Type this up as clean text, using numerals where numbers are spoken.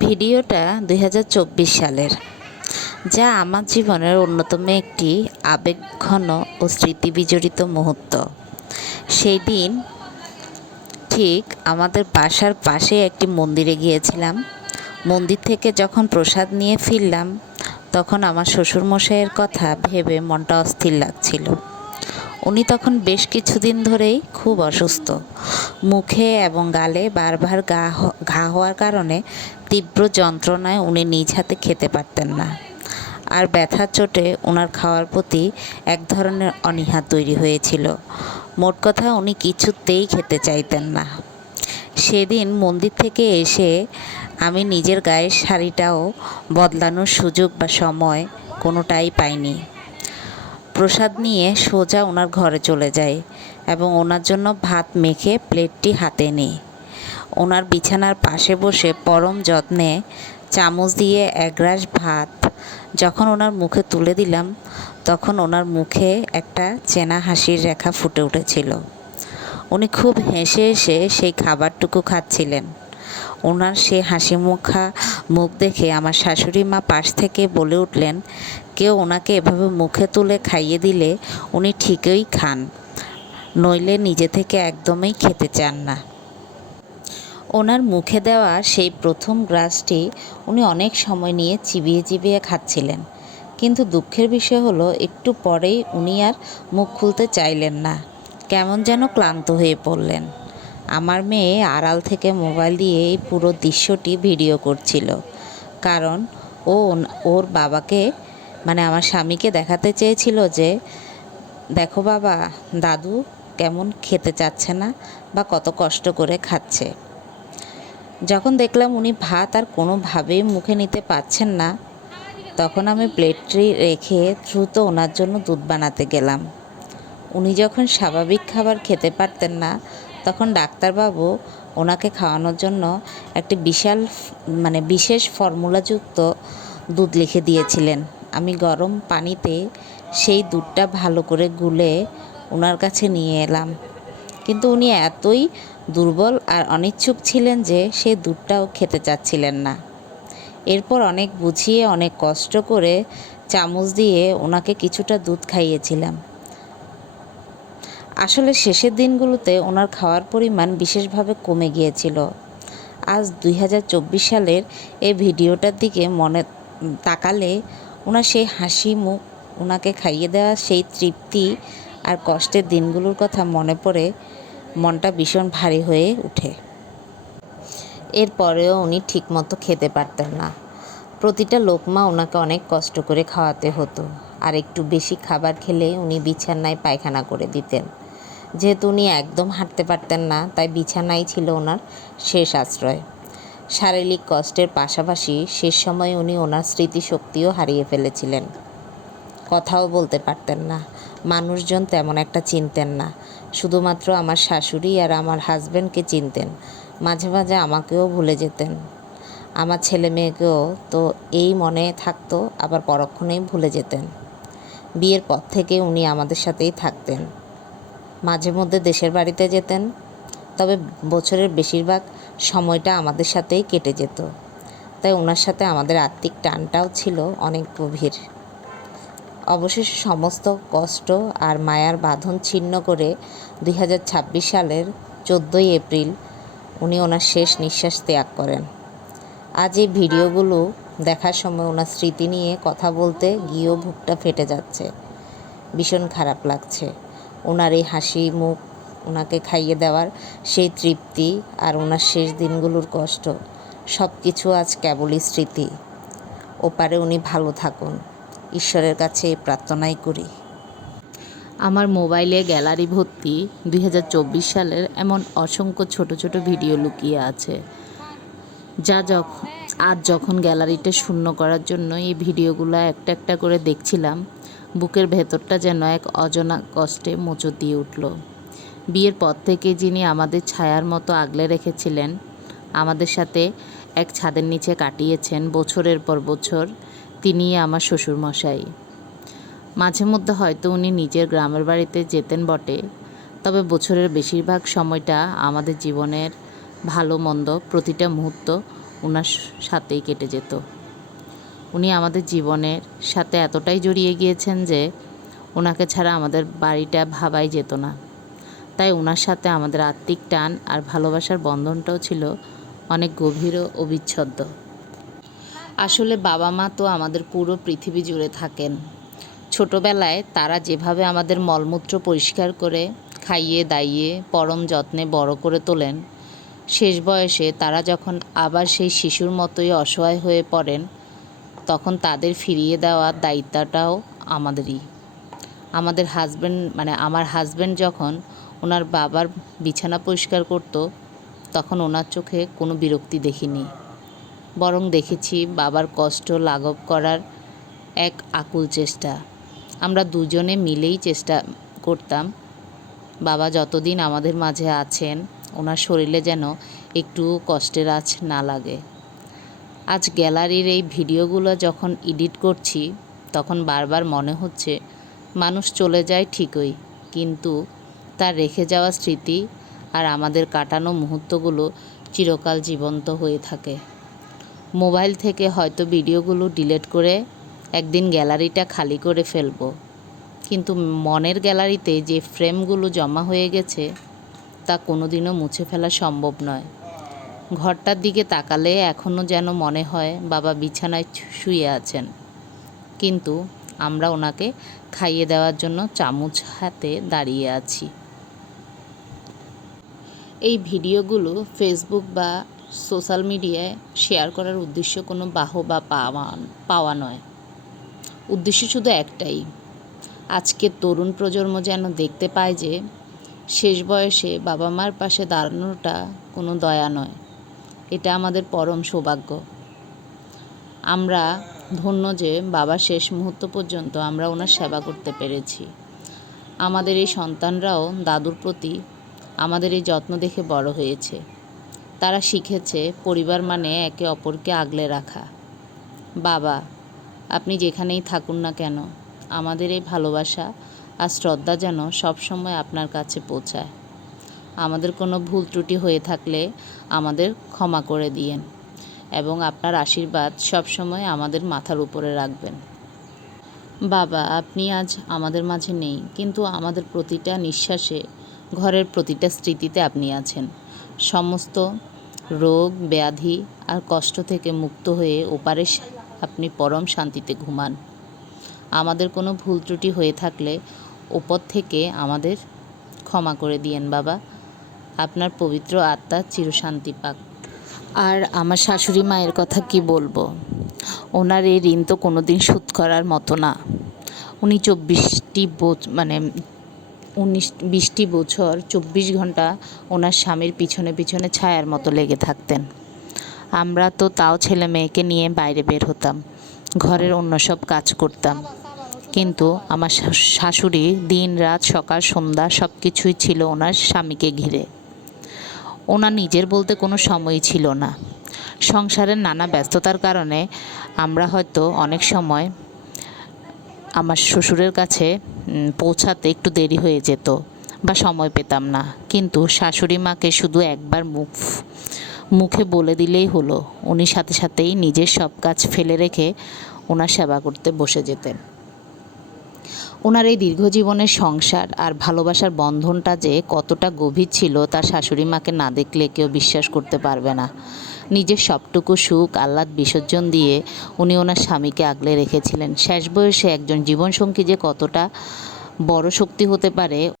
ভিডিওটা ২০২৪ সালের, যা আমার জীবনের অন্যতম একটি আবেগঘন ও স্মৃতিবিজড়িত মুহূর্ত। সেই দিন ঠিক আমাদের বাসার পাশে একটি মন্দিরে গিয়েছিলাম। মন্দির থেকে যখন প্রসাদ নিয়ে ফিরলাম, তখন আমার শ্বশুরমশাইয়ের কথা ভেবে মনটা অস্থির লাগছিল। উনি তখন বেশ কিছুদিন ধরেই খুব অসুস্থ। মুখে এবং গালে বারবার ঘা হওয়ার কারণে তীব্র যন্ত্রণায় উনি নিজ হাতে খেতে পারতেন না। আর ব্যথার চোটে ওনার খাওয়ার প্রতি এক ধরনের অনীহা তৈরি হয়েছিল। মোট কথা, উনি কিছুতেই খেতে চাইতেন না। সেদিন মন্দির থেকে এসে আমি নিজের গায়ের শাড়িটাও বদলানোর সুযোগ বা সময় কোনোটাই পাইনি। প্রসাদ নিয়ে সোজা ওনার ঘরে চলে যাই এবং ওনার জন্য ভাত মেখে প্লেটটি হাতে নিই। ওনার বিছানার পাশে বসে পরম যত্নে চামচ দিয়ে একগ্রাস ভাত যখন ওনার মুখে তুলে দিলাম, তখন ওনার মুখে একটা চেনা হাসির রেখা ফুটে উঠেছিল। উনি খুব হেসে হেসে সেই খাবারটুকু খাচ্ছিলেন। ওনার সেই হাসি মুখা মুখ দেখে আমার শাশুড়ি মা পাশ থেকে বলে উঠলেন, কেউ ওনাকে এভাবে মুখে তুলে খাইয়ে দিলে উনি ঠিকই খান, নইলে নিজে থেকে একদমই খেতে চান না। ওনার মুখে দেওয়া সেই প্রথম গ্রাসটি উনি অনেক সময় নিয়ে চিবিয়ে চিবিয়ে খাচ্ছিলেন, কিন্তু দুঃখের বিষয় হলো একটু পরেই উনি আর মুখ খুলতে চাইলেন না। কেমন যেন ক্লান্ত হয়ে পড়লেন। আমার মেয়ে আড়াল থেকে মোবাইল দিয়ে এই পুরো দৃশ্যটি ভিডিও করছিল, কারণ ওর বাবাকে আমার স্বামীকে দেখাতে চেয়েছিল যে, দেখো বাবা, দাদু কেমন খেতে চাচ্ছে না বা কত কষ্ট করে খাচ্ছে। যখন দেখলাম উনি ভাত আর কোনোভাবেই মুখে নিতে পারছেন না, তখন আমি প্লেটটি রেখে দ্রুত ওনার জন্য দুধ বানাতে গেলাম। উনি যখন স্বাভাবিক খাবার খেতে পারতেন না, তখন ডাক্তারবাবু ওনাকে খাওয়ানোর জন্য একটি বিশেষ ফর্মুলাযুক্ত দুধ লিখে দিয়েছিলেন। আমি গরম পানিতে সেই দুধটা ভালো করে গুলে ওনার কাছে নিয়ে এলাম, কিন্তু উনি এতই দুর্বল আর অনিচ্ছুক ছিলেন যে সেই দুধটাও খেতে চাচ্ছিলেন না। এরপর অনেক বুঝিয়ে অনেক কষ্ট করে চামচ দিয়ে ওনাকে কিছুটা দুধ খাইয়েছিলাম। আসলে শেষের দিনগুলোতে ওনার খাওয়ার পরিমাণ বিশেষভাবে কমে গিয়েছিল। আজ ২০২৪ সালের এই ভিডিওটার দিকে মনে তাকালে ওনার সেই হাসি মুখ, ওনাকে খাইয়ে দেওয়া সেই তৃপ্তি আর কষ্টের দিনগুলোর কথা মনে পড়ে মনটা ভীষণ ভারী হয়ে ওঠে। এরপরেও উনি ঠিকমতো খেতে পারতেন না। প্রতিটা লোকমা ওনাকে অনেক কষ্ট করে খাওয়াতে হতো, আর একটু বেশি খাবার খেলে উনি বিছানায় পায়খানা করে দিতেন। যেহেতু উনি একদম হাঁটতে পারতেন না, তাই বিছানাই ছিল ওনার শেষ আশ্রয়। শারীরিক কষ্টের পাশাপাশি শেষ সময়ে উনি ওনার স্মৃতিশক্তিও হারিয়ে ফেলেছিলেন। কথাও বলতে পারতেন না, মানুষজন তেমন একটা চিনতেন না। শুধুমাত্র আমার শাশুড়ি আর আমার হাজব্যান্ডকে চিনতেন। মাঝে মাঝে আমাকেও ভুলে যেতেন। আমার ছেলে মেয়েকেও তো এই মনে থাকতো, আবার পরক্ষণেই ভুলে যেতেন। বিয়ের পর থেকে উনি আমাদের সাথেই থাকতেন। মাঝে মধ্যে দেশের বাড়িতে যেতেন, তবে বছরের বেশিরভাগ সময়টা আমাদের সাথেই কেটে যেত। তাই ওনার সাথে আমাদের আত্মিক টানটাও ছিল অনেক গভীর। অবশেষে সমস্ত কষ্ট আর মায়ার বাঁধন ছিন্ন করে ২০২৬ সালের ১৪ই এপ্রিল উনি ওনার শেষ নিঃশ্বাস ত্যাগ করেন। আজ এই ভিডিওগুলো দেখার সময় ওনার স্মৃতি নিয়ে কথা বলতে গিয়েও বুকটা ফেটে যাচ্ছে। ভীষণ খারাপ লাগছে। ওনার এই হাসি মুখ, ওনাকে খাইয়ে দেওয়ার সেই তৃপ্তি আর ওনার শেষ দিনগুলোর কষ্ট, সব কিছু আজ কেবলই স্মৃতি। ওপারে উনি ভালো থাকুন, ঈশ্বরের কাছে এই প্রার্থনাই করি। আমার মোবাইলে গ্যালারি ভর্তি ২০২৪ সালের এমন অসংখ্য ছোট ছোট ভিডিও লুকিয়ে আছে, আজ যখন গ্যালারিটা শূন্য করার জন্য এই ভিডিওগুলো একটা একটা করে দেখছিলাম, বুকের ভেতরটা যেন এক অজানা কষ্টে মোচড় দিয়ে উঠল। বিয়ের পর থেকে যিনি আমাদের ছায়ার মতো আগলে রেখেছিলেন, আমাদের সাথে এক ছাদের নিচে কাটিয়েছেন বছরের পর বছর, তিনিই আমার শ্বশুরমশাই। মাঝে মধ্যে হয়তো উনি নিজের গ্রামের বাড়িতে যেতেন বটে, তবে বছরের বেশিরভাগ সময়টা আমাদের জীবনের ভালো মন্দ প্রতিটা মুহূর্ত ওনার সাথেই কেটে যেত। উনি আমাদের জীবনের সাথে এতটাই জড়িয়ে গিয়েছেন যে ওনাকে ছাড়া আমাদের বাড়িটা ভাবাই যেত না। তাই ওনার সাথে আমাদের আত্মিক টান আর ভালোবাসার বন্ধনটাও ছিল অনেক গভীর ও অবিচ্ছেদ্য। আসলে বাবা মা তো আমাদের পুরো পৃথিবী জুড়ে থাকেন। ছোটোবেলায় তারা যেভাবে আমাদের মলমূত্র পরিষ্কার করে খাইয়ে দাইয়ে পরম যত্নে বড় করে তোলেন, শেষ বয়সে তারা যখন আবার সেই শিশুর মতোই অসহায় হয়ে পড়েন, তখন তাদের ফিরিয়ে দেওয়ার দায়িত্বটাও আমাদেরই। আমার হাজব্যান্ড যখন ওনার বাবার বিছানা পরিষ্কার করতো, তখন ওনার চোখে কোনো বিরক্তি দেখিনি, বরং দেখেছি বাবার কষ্ট লাঘব করার এক আকুল চেষ্টা। আমরা দুজনে মিলেই চেষ্টা করতাম বাবা যতদিন আমাদের মাঝে আছেন ওনার শরীরে যেন একটু কষ্টের আঁচ না লাগে। আজ গ্যালারির এই ভিডিওগুলো যখন এডিট করছি, তখন বারবার মনে হচ্ছে মানুষ চলে যায় ঠিকই, কিন্তু তার রেখে যাওয়া স্মৃতি আর আমাদের কাটানো মুহূর্তগুলো চিরকাল জীবন্ত হয়ে থাকে। মোবাইল থেকে হয়তো ভিডিওগুলো ডিলিট করে একদিন গ্যালারিটা খালি করে ফেলবো, কিন্তু মনের গ্যালারিতে যে ফ্রেমগুলো জমা হয়ে গেছে তা কোনোদিনও মুছে ফেলা সম্ভব নয়। ঘরটার দিকে তাকালে এখনও যেন মনে হয় বাবা বিছানায় শুয়ে আছেন, কিন্তু আমরা ওনাকে খাইয়ে দেওয়ার জন্য চামচ হাতে দাঁড়িয়ে আছি। এই ভিডিওগুলো ফেসবুক বা সোশ্যাল মিডিয়ায় শেয়ার করার উদ্দেশ্য কোনো বাহবা পাওয়া নয়। উদ্দেশ্য শুধু একটাই, আজকের তরুণ প্রজন্ম যেন দেখতে পায় যে শেষ বয়সে বাবা মার পাশে দাঁড়ানোটা কোনো দয়া নয়, এটা আমাদের পরম সৌভাগ্য। আমরা ধন্য যে বাবার শেষ মুহূর্ত পর্যন্ত আমরা ওনার সেবা করতে পেরেছি। আমাদের এই সন্তানরাও দাদুর প্রতি আমাদের এই যত্ন দেখে বড় হয়েছে। তারা শিখেছে পরিবার মানে একে অপরকে আগলে রাখা। বাবা, আপনি যেখানেই থাকুন না কেন, আমাদের এই ভালোবাসা আর শ্রদ্ধা যেন সবসময় আপনার কাছে পৌঁছায়। আমাদের কোনো ভুল ত্রুটি হয়ে থাকলে আমাদের ক্ষমা করে দিয়েন এবং আপনার আশীর্বাদ সবসময় আমাদের মাথার উপরে রাখবেন। বাবা, আপনি আজ আমাদের মাঝে নেই, কিন্তু আমাদের প্রতিটা নিঃশ্বাসে, ঘরের প্রতিটা স্মৃতিতে আপনি আছেন। সমস্ত রোগ ব্যাধি আর কষ্ট থেকে মুক্ত হয়ে ওপারে আপনি পরম শান্তিতে ঘুমান। আমাদের কোনো ভুল ত্রুটি হয়ে থাকলে ওপর থেকে আমাদের ক্ষমা করে দিয়েন বাবা। আপনার পবিত্র আত্মা চিরশান্তি পাক। আর আমার শাশুড়ি মায়ের কথা কি বলবো, ওনার এই ঋণ তো কোনো দিন শোধ করার মতো না। উনি 20টি বছর 24 ঘন্টা ওনার স্বামীর পিছনে পিছনে ছায়ার মতো লেগে থাকতেন। আমরা তো তাও ছেলে মেয়েকে নিয়ে বাইরে বের হতাম, ঘরের অন্য সব কাজ করতাম, কিন্তু আমার শাশুড়ি দিন রাত সকাল সন্ধ্যা সব কিছুই ছিল ওনার স্বামীকে ঘিরে। ওনার নিজের বলতে কোনো সময়ই ছিল না। সংসারের নানা ব্যস্ততার কারণে আমরা হয়তো অনেক সময় আমার শ্বশুরের কাছে পৌঁছাতে একটু দেরি হয়ে যেত বা সময় পেতাম না, কিন্তু শাশুড়ি মাকে শুধু একবার মুখে বলে দিলেই হলো, উনি সাথে সাথেই নিজের সব কাজ ফেলে রেখে ওনার সেবা করতে বসে যেতেন। ওনার এই দীর্ঘ জীবনের সংসার আর ভালোবাসার বন্ধনটা যে কতটা গভীর ছিল তা শাশুড়ি মাকে না দেখলে কেউ বিশ্বাস করতে পারবে না। নিজের সবটুকু সুখ আহ্লাদ বিসর্জন দিয়ে উনি ওনার স্বামীকে আগলে রেখেছিলেন। শেষ বয়সে একজন জীবনসঙ্গী যে কতটা বড় শক্তি হতে পারে